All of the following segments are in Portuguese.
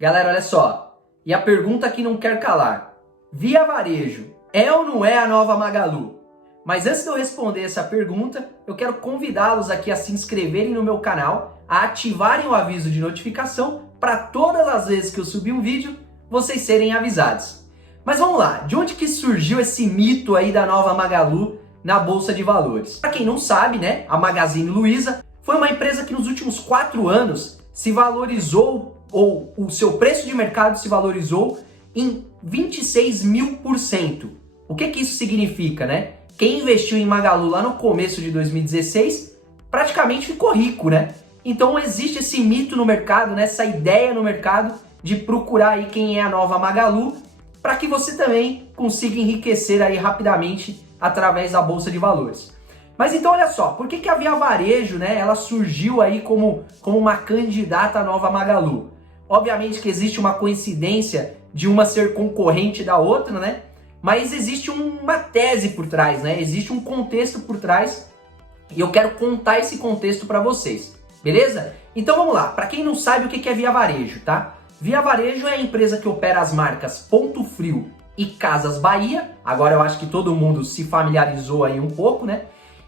Galera, olha só. E a pergunta que não quer calar. Via Varejo é ou não é a nova Magalu? Mas antes de eu responder essa pergunta, eu quero convidá-los aqui a se inscreverem no meu canal, a ativarem o aviso de notificação para todas as vezes que eu subir um vídeo, vocês serem avisados. Mas vamos lá, de onde que surgiu esse mito aí da nova Magalu na Bolsa de Valores? Para quem não sabe, né, a Magazine Luiza foi uma empresa que nos últimos 4 anos se valorizou, ou o seu preço de mercado se valorizou em 26.000%. O que isso significa, né? Quem investiu em Magalu lá no começo de 2016 praticamente ficou rico, né? Então existe esse mito no mercado, né? Essa ideia no mercado de procurar aí quem é a nova Magalu para que você também consiga enriquecer aí rapidamente através da Bolsa de Valores. Mas então olha só, por que a Via Varejo, né, ela surgiu aí como uma candidata à nova Magalu? Obviamente que existe uma coincidência de uma ser concorrente da outra, né? Mas existe uma tese por trás, né? Existe um contexto por trás e eu quero contar esse contexto para vocês, beleza? Então vamos lá, para quem não sabe o que é Via Varejo, tá? Via Varejo é a empresa que opera as marcas Ponto Frio e Casas Bahia. Agora eu acho que todo mundo se familiarizou aí um pouco, né?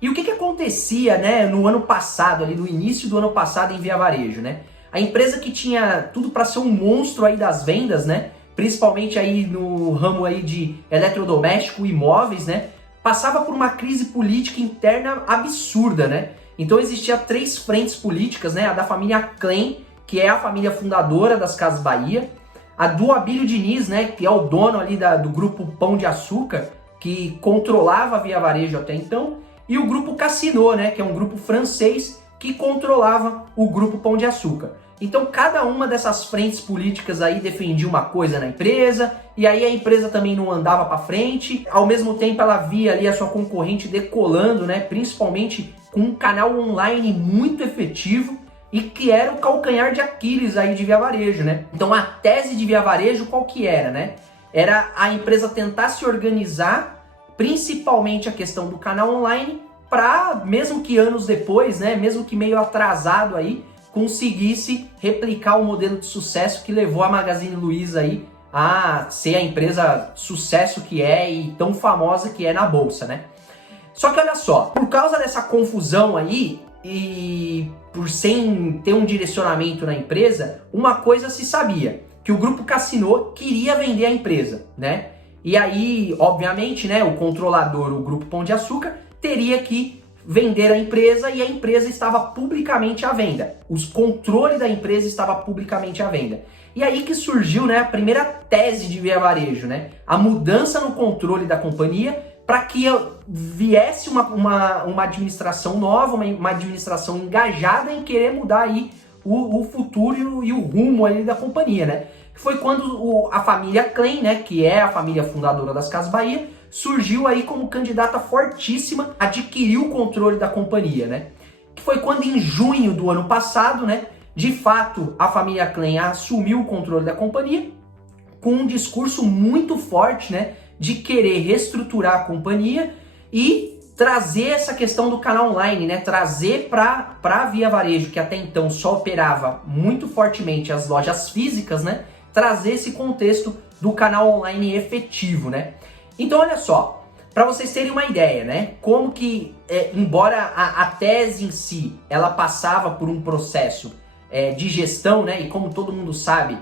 E o que acontecia, né, no ano passado, ali no início do ano passado em Via Varejo, né? A empresa que tinha tudo para ser um monstro aí das vendas, né? Principalmente aí no ramo aí de eletrodoméstico e imóveis, né? Passava por uma crise política interna absurda, né? Então existia 3 frentes políticas, né? A da família Klein, que é a família fundadora das Casas Bahia, a do Abílio Diniz, né? Que é o dono ali do grupo Pão de Açúcar, que controlava a Via Varejo até então, e o grupo Casino, né? Que é um grupo francês que controlava o grupo Pão de Açúcar. Então cada uma dessas frentes políticas aí defendia uma coisa na empresa, e aí a empresa também não andava para frente. Ao mesmo tempo ela via ali a sua concorrente decolando, né, principalmente com um canal online muito efetivo e que era o calcanhar de Aquiles aí de Via Varejo, né? Então a tese de Via Varejo qual que era, né? Era a empresa tentar se organizar, principalmente a questão do canal online, para mesmo que anos depois, né, mesmo que meio atrasado aí, conseguisse replicar o modelo de sucesso que levou a Magazine Luiza aí a ser a empresa sucesso que é e tão famosa que é na bolsa, né? Só que olha só, por causa dessa confusão aí e por sem ter um direcionamento na empresa, uma coisa se sabia, que o grupo Casino queria vender a empresa, né? E aí, obviamente, né, o controlador, o grupo Pão de Açúcar, teria que vender a empresa e a empresa estava publicamente à venda. Os controles da empresa estavam publicamente à venda. E aí que surgiu, né, a primeira tese de Via Varejo, né? A mudança no controle da companhia para que viesse uma administração nova, uma administração engajada em querer mudar aí o futuro e o rumo aí da companhia, né? Foi quando a família Klein, né, que é a família fundadora das Casas Bahia, surgiu aí como candidata fortíssima a adquirir o controle da companhia, né? Que foi quando em junho do ano passado, né, de fato a família Klein assumiu o controle da companhia com um discurso muito forte, né, de querer reestruturar a companhia e trazer essa questão do canal online, né, trazer para a Via Varejo, que até então só operava muito fortemente as lojas físicas, né, trazer esse contexto do canal online efetivo, né? Então olha só, para vocês terem uma ideia, né, como que, embora a tese em si, ela passava por um processo de gestão, né, e como todo mundo sabe,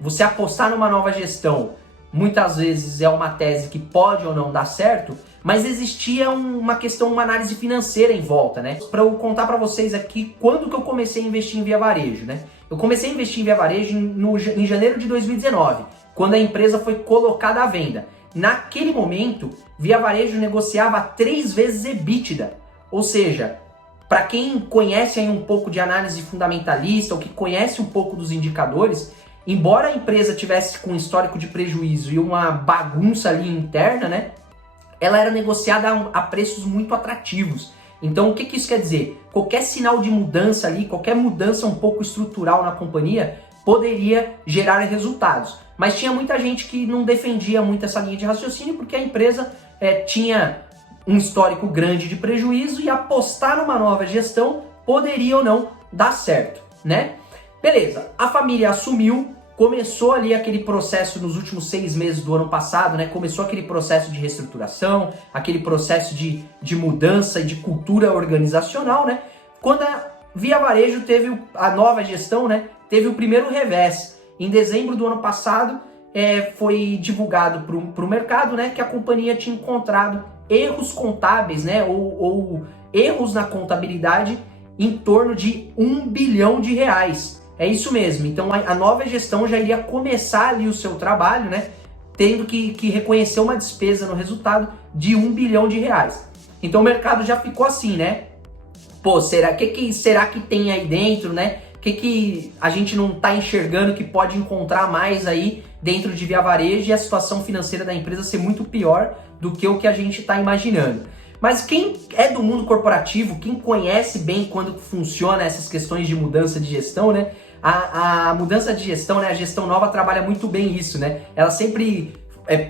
você apostar numa nova gestão, muitas vezes é uma tese que pode ou não dar certo, mas existia uma questão, uma análise financeira em volta, né? Para eu contar para vocês aqui quando que eu comecei a investir em Via Varejo, né? Eu comecei a investir em Via Varejo em janeiro de 2019, quando a empresa foi colocada à venda. Naquele momento, Via Varejo negociava 3 vezes EBITDA, ou seja, para quem conhece aí um pouco de análise fundamentalista ou que conhece um pouco dos indicadores, embora a empresa tivesse com um histórico de prejuízo e uma bagunça ali interna, né, ela era negociada a preços muito atrativos. Então o que isso quer dizer? Qualquer sinal de mudança ali, qualquer mudança um pouco estrutural na companhia poderia gerar resultados. Mas tinha muita gente que não defendia muito essa linha de raciocínio porque a empresa tinha um histórico grande de prejuízo e apostar numa nova gestão poderia ou não dar certo, né? Beleza, a família assumiu, começou ali aquele processo nos últimos 6 meses do ano passado, né? Começou aquele processo de reestruturação, aquele processo de mudança e de cultura organizacional, né? Quando a Via Varejo teve a nova gestão, né? Teve o primeiro revés. Em dezembro do ano passado, foi divulgado para o mercado, né? Que a companhia tinha encontrado erros contábeis, né? Ou erros na contabilidade em torno de R$1 bilhão. É isso mesmo. Então a nova gestão já iria começar ali o seu trabalho, né? Tendo que reconhecer uma despesa no resultado de R$1 bilhão. Então o mercado já ficou assim, né? Pô, será que tem aí dentro, né? Que a gente não está enxergando que pode encontrar mais aí dentro de Via Varejo e a situação financeira da empresa ser muito pior do que o que a gente está imaginando. Mas quem é do mundo corporativo, quem conhece bem quando funciona essas questões de mudança de gestão, né? A mudança de gestão, né? A gestão nova trabalha muito bem isso, né? Ela sempre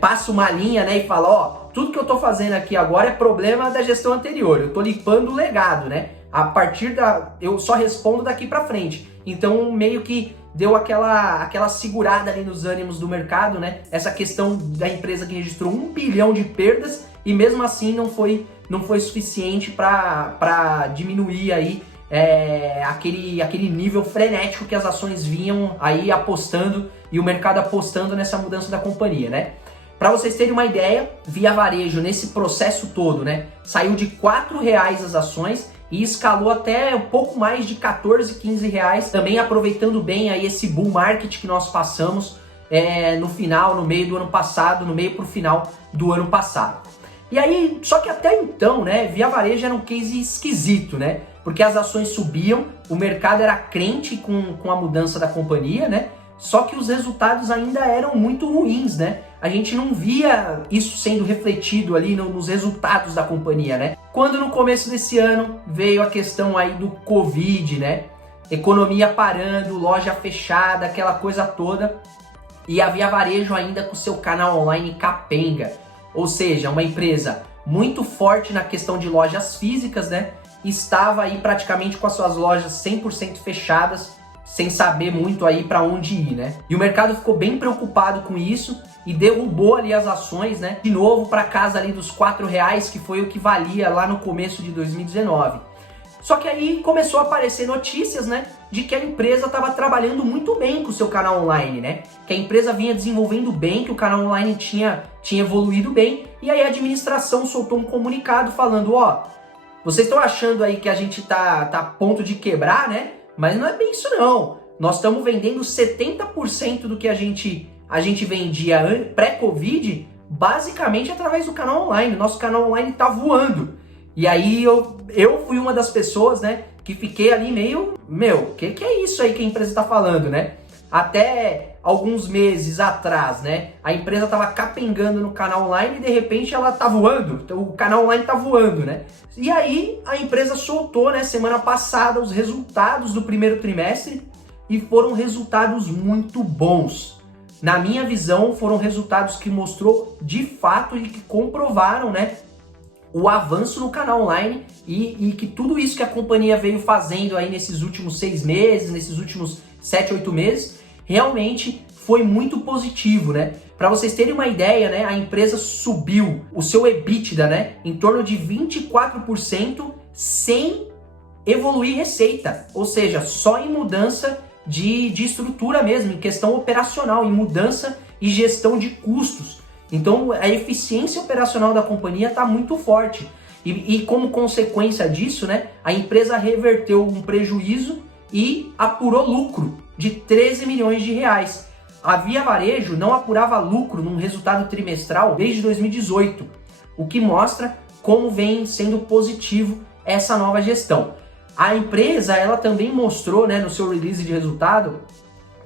passa uma linha, né? E fala, ó, tudo que eu tô fazendo aqui agora é problema da gestão anterior. Eu tô limpando o legado, né? A partir eu só respondo daqui para frente. Então meio que deu aquela segurada ali nos ânimos do mercado, né? Essa questão da empresa que registrou R$1 bilhão de perdas e mesmo assim não foi suficiente para diminuir aí aquele nível frenético que as ações vinham aí apostando e o mercado apostando nessa mudança da companhia, né? Para vocês terem uma ideia, Via Varejo nesse processo todo, né? Saiu de R$4 as ações e escalou até um pouco mais de 14, 15 reais, também aproveitando bem aí esse bull market que nós passamos no meio do ano passado, no meio pro final do ano passado. E aí, só que até então, né, Via Varejo era um case esquisito, né? Porque as ações subiam, o mercado era crente com a mudança da companhia, né? Só que os resultados ainda eram muito ruins, né? A gente não via isso sendo refletido ali nos resultados da companhia, né? Quando no começo desse ano veio a questão aí do Covid, né? Economia parando, loja fechada, aquela coisa toda. E a Via Varejo ainda com seu canal online capenga. Ou seja, uma empresa muito forte na questão de lojas físicas, né? Estava aí praticamente com as suas lojas 100% fechadas, sem saber muito aí para onde ir, né? E o mercado ficou bem preocupado com isso e derrubou ali as ações, né? De novo para casa ali dos R$4, que foi o que valia lá no começo de 2019. Só que aí começou a aparecer notícias, né? De que a empresa estava trabalhando muito bem com o seu canal online, né? Que a empresa vinha desenvolvendo bem, que o canal online tinha evoluído bem. E aí a administração soltou um comunicado falando, ó, vocês estão achando aí que a gente tá a ponto de quebrar, né? Mas não é bem isso não. Nós estamos vendendo 70% do que a gente vendia pré-Covid, basicamente através do canal online. Nosso canal online tá voando. E aí eu fui uma das pessoas, né, que fiquei ali meio, que é isso aí que a empresa tá falando, né? Até alguns meses atrás, né, a empresa tava capengando no canal online e de repente ela tá voando, então, o canal online tá voando, né? E aí a empresa soltou, né, semana passada os resultados do primeiro trimestre e foram resultados muito bons. Na minha visão, foram resultados que mostrou de fato e que comprovaram, né, o avanço no canal online e que tudo isso que a companhia veio fazendo aí nesses últimos 6 meses, nesses últimos 7, 8 meses, realmente foi muito positivo, né? Para vocês terem uma ideia, né, a empresa subiu o seu EBITDA, né, em torno de 24% sem evoluir receita, ou seja, só em mudança de estrutura mesmo, em questão operacional, em mudança e gestão de custos. Então a eficiência operacional da companhia está muito forte e como consequência disso, né, a empresa reverteu um prejuízo e apurou lucro de 13 milhões de reais. A Via Varejo não apurava lucro num resultado trimestral desde 2018, o que mostra como vem sendo positivo essa nova gestão. A empresa ela também mostrou, né, no seu release de resultado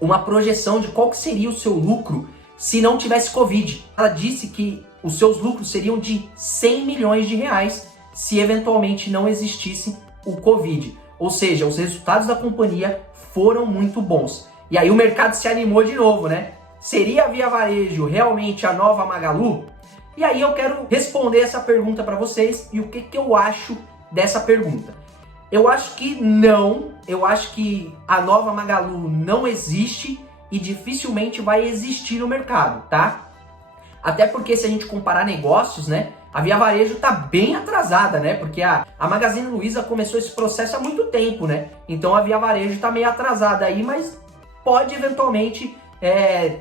uma projeção de qual que seria o seu lucro se não tivesse Covid. Ela disse que os seus lucros seriam de 100 milhões de reais se eventualmente não existisse o Covid. Ou seja, os resultados da companhia foram muito bons. E aí o mercado se animou de novo, né? Seria a Via Varejo realmente a nova Magalu? E aí eu quero responder essa pergunta para vocês e o que eu acho dessa pergunta. Eu acho que não, eu acho que a nova Magalu não existe e dificilmente vai existir no mercado, tá? Até porque se a gente comparar negócios, né, a Via Varejo tá bem atrasada, né? Porque a Magazine Luiza começou esse processo há muito tempo, né? Então a Via Varejo tá meio atrasada aí, mas pode eventualmente,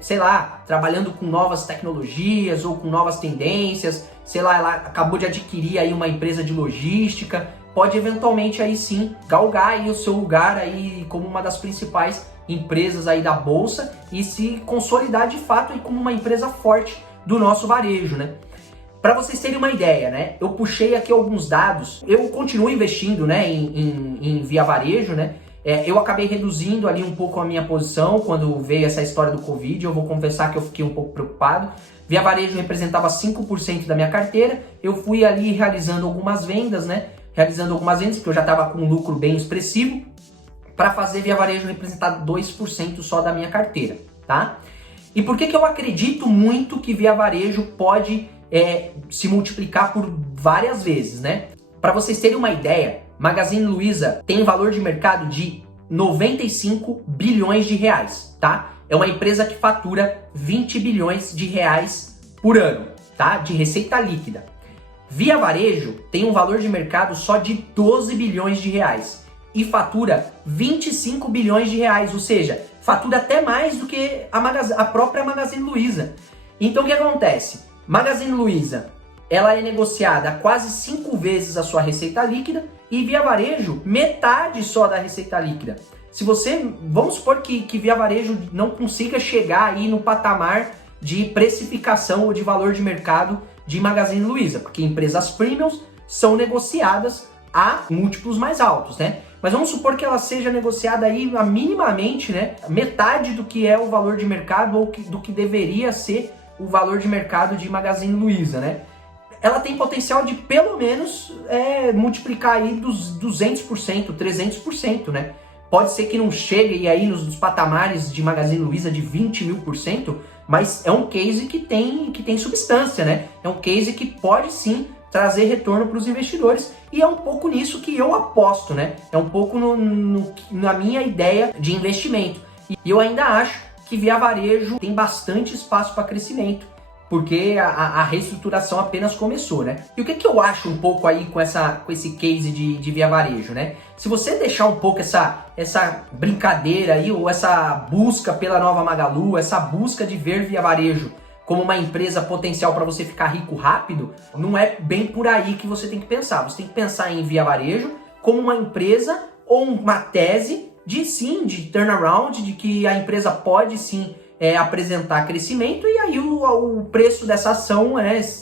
sei lá, trabalhando com novas tecnologias ou com novas tendências, sei lá, ela acabou de adquirir aí uma empresa de logística, pode eventualmente aí sim galgar aí o seu lugar aí como uma das principais empresas aí da bolsa e se consolidar de fato aí como uma empresa forte do nosso varejo, né? Para vocês terem uma ideia, né? Eu puxei aqui alguns dados. Eu continuo investindo, né, em Via Varejo, né? Eu acabei reduzindo ali um pouco a minha posição quando veio essa história do Covid. Eu vou confessar que eu fiquei um pouco preocupado. Via Varejo representava 5% da minha carteira. Eu fui ali realizando algumas vendas, né? Porque eu já estava com um lucro bem expressivo para fazer Via Varejo representar 2% só da minha carteira, tá? E por que eu acredito muito que Via Varejo pode se multiplicar por várias vezes, né? Para vocês terem uma ideia, Magazine Luiza tem valor de mercado de 95 bilhões de reais, tá? É uma empresa que fatura 20 bilhões de reais por ano, tá? De receita líquida. Via Varejo tem um valor de mercado só de 12 bilhões de reais e fatura 25 bilhões de reais, ou seja, fatura até mais do que a própria Magazine Luiza. Então o que acontece? Magazine Luiza, ela é negociada a quase 5 vezes a sua receita líquida e Via Varejo, metade só da receita líquida. Se você, vamos supor que Via Varejo não consiga chegar aí no patamar de precificação ou de valor de mercado de Magazine Luiza, porque empresas premiums são negociadas a múltiplos mais altos, né? Mas vamos supor que ela seja negociada aí a minimamente, né, metade do que é o valor de mercado ou do que deveria ser o valor de mercado de Magazine Luiza, né? Ela tem potencial de pelo menos multiplicar aí dos 200%, 300%, né? Pode ser que não chegue aí nos patamares de Magazine Luiza de 20.000%, mas é um case que tem substância, né? É um case que pode sim trazer retorno para os investidores e é um pouco nisso que eu aposto, né? É um pouco na minha ideia de investimento. E eu ainda acho que Via Varejo tem bastante espaço para crescimento, porque a reestruturação apenas começou, né? E o que eu acho um pouco aí com esse case de Via Varejo, né? Se você deixar um pouco essa brincadeira aí, ou essa busca pela nova Magalu, essa busca de ver Via Varejo como uma empresa potencial para você ficar rico rápido, não é bem por aí que você tem que pensar. Você tem que pensar em Via Varejo como uma empresa ou uma tese de turnaround, de que a empresa pode sim apresentar crescimento e aí o preço dessa ação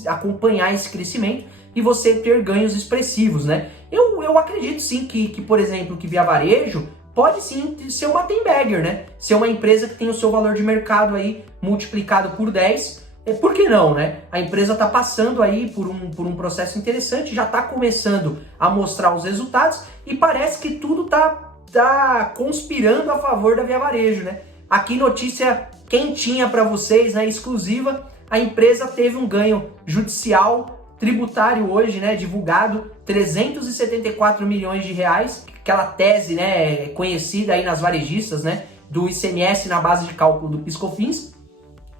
acompanhar esse crescimento e você ter ganhos expressivos, né? Eu acredito sim que, por exemplo, que Via Varejo pode sim ser uma ten bagger, né? Ser uma empresa que tem o seu valor de mercado aí multiplicado por 10. Por que não, né? A empresa está passando aí por um processo interessante, já está começando a mostrar os resultados e parece que tudo tá conspirando a favor da Via Varejo, né? Aqui notícia quentinha para vocês, né? Exclusiva. A empresa teve um ganho judicial tributário hoje, né? Divulgado 374 milhões de reais. Aquela tese, né? Conhecida aí nas varejistas, né? Do ICMS na base de cálculo do PiscoFins,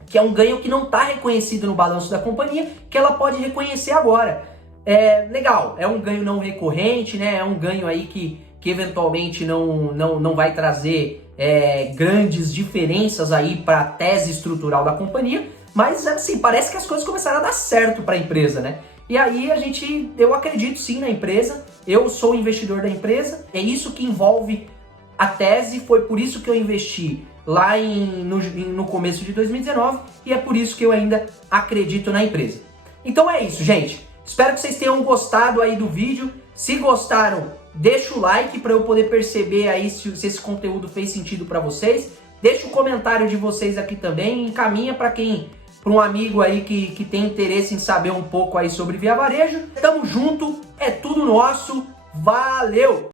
que é um ganho que não está reconhecido no balanço da companhia, que ela pode reconhecer agora. Legal, é um ganho não recorrente, né? É um ganho aí que eventualmente não vai trazer grandes diferenças aí para a tese estrutural da companhia, mas assim, parece que as coisas começaram a dar certo para a empresa, né? E aí eu acredito sim na empresa, eu sou investidor da empresa, é isso que envolve a tese, foi por isso que eu investi lá no começo de 2019 e é por isso que eu ainda acredito na empresa. Então é isso, gente. Espero que vocês tenham gostado aí do vídeo. Se gostaram, deixa o like para eu poder perceber aí se esse conteúdo fez sentido para vocês. Deixa o comentário de vocês aqui também, encaminha para um amigo aí que tem interesse em saber um pouco aí sobre Via Varejo. Tamo junto, é tudo nosso. Valeu!